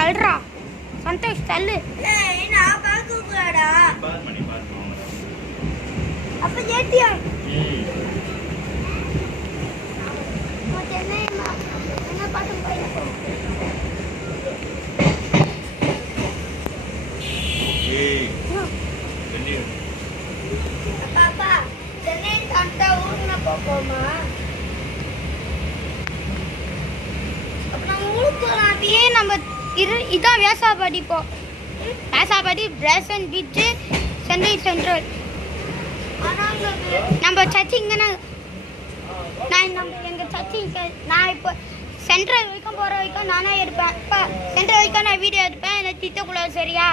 தள்ளுறா சந்தோஷ் தள்ளு. நான் பார்க்க கூடாடா. அப்ப ஏத்தியா என்ன பார்த்து பாப்பா சென்னை தாண்டா ஊர்ல போமா. நம்ம இதான் வேசாபாடி போ. வேசாபாடி பிரசன் பீச்சு சென்னை சென்ட்ரல். நம்ம சர்ச்சு இங்கே எங்கள் சர்ச்சு நான் இப்போ சென்ட்ரல் வரைக்கும் போகிற வரைக்கும் நானே எடுப்பேன். இப்போ சென்ட்ரல் வரைக்கும் நான் வீடியோ எடுப்பேன். என்னை திட்டக்கூடாது சரியா?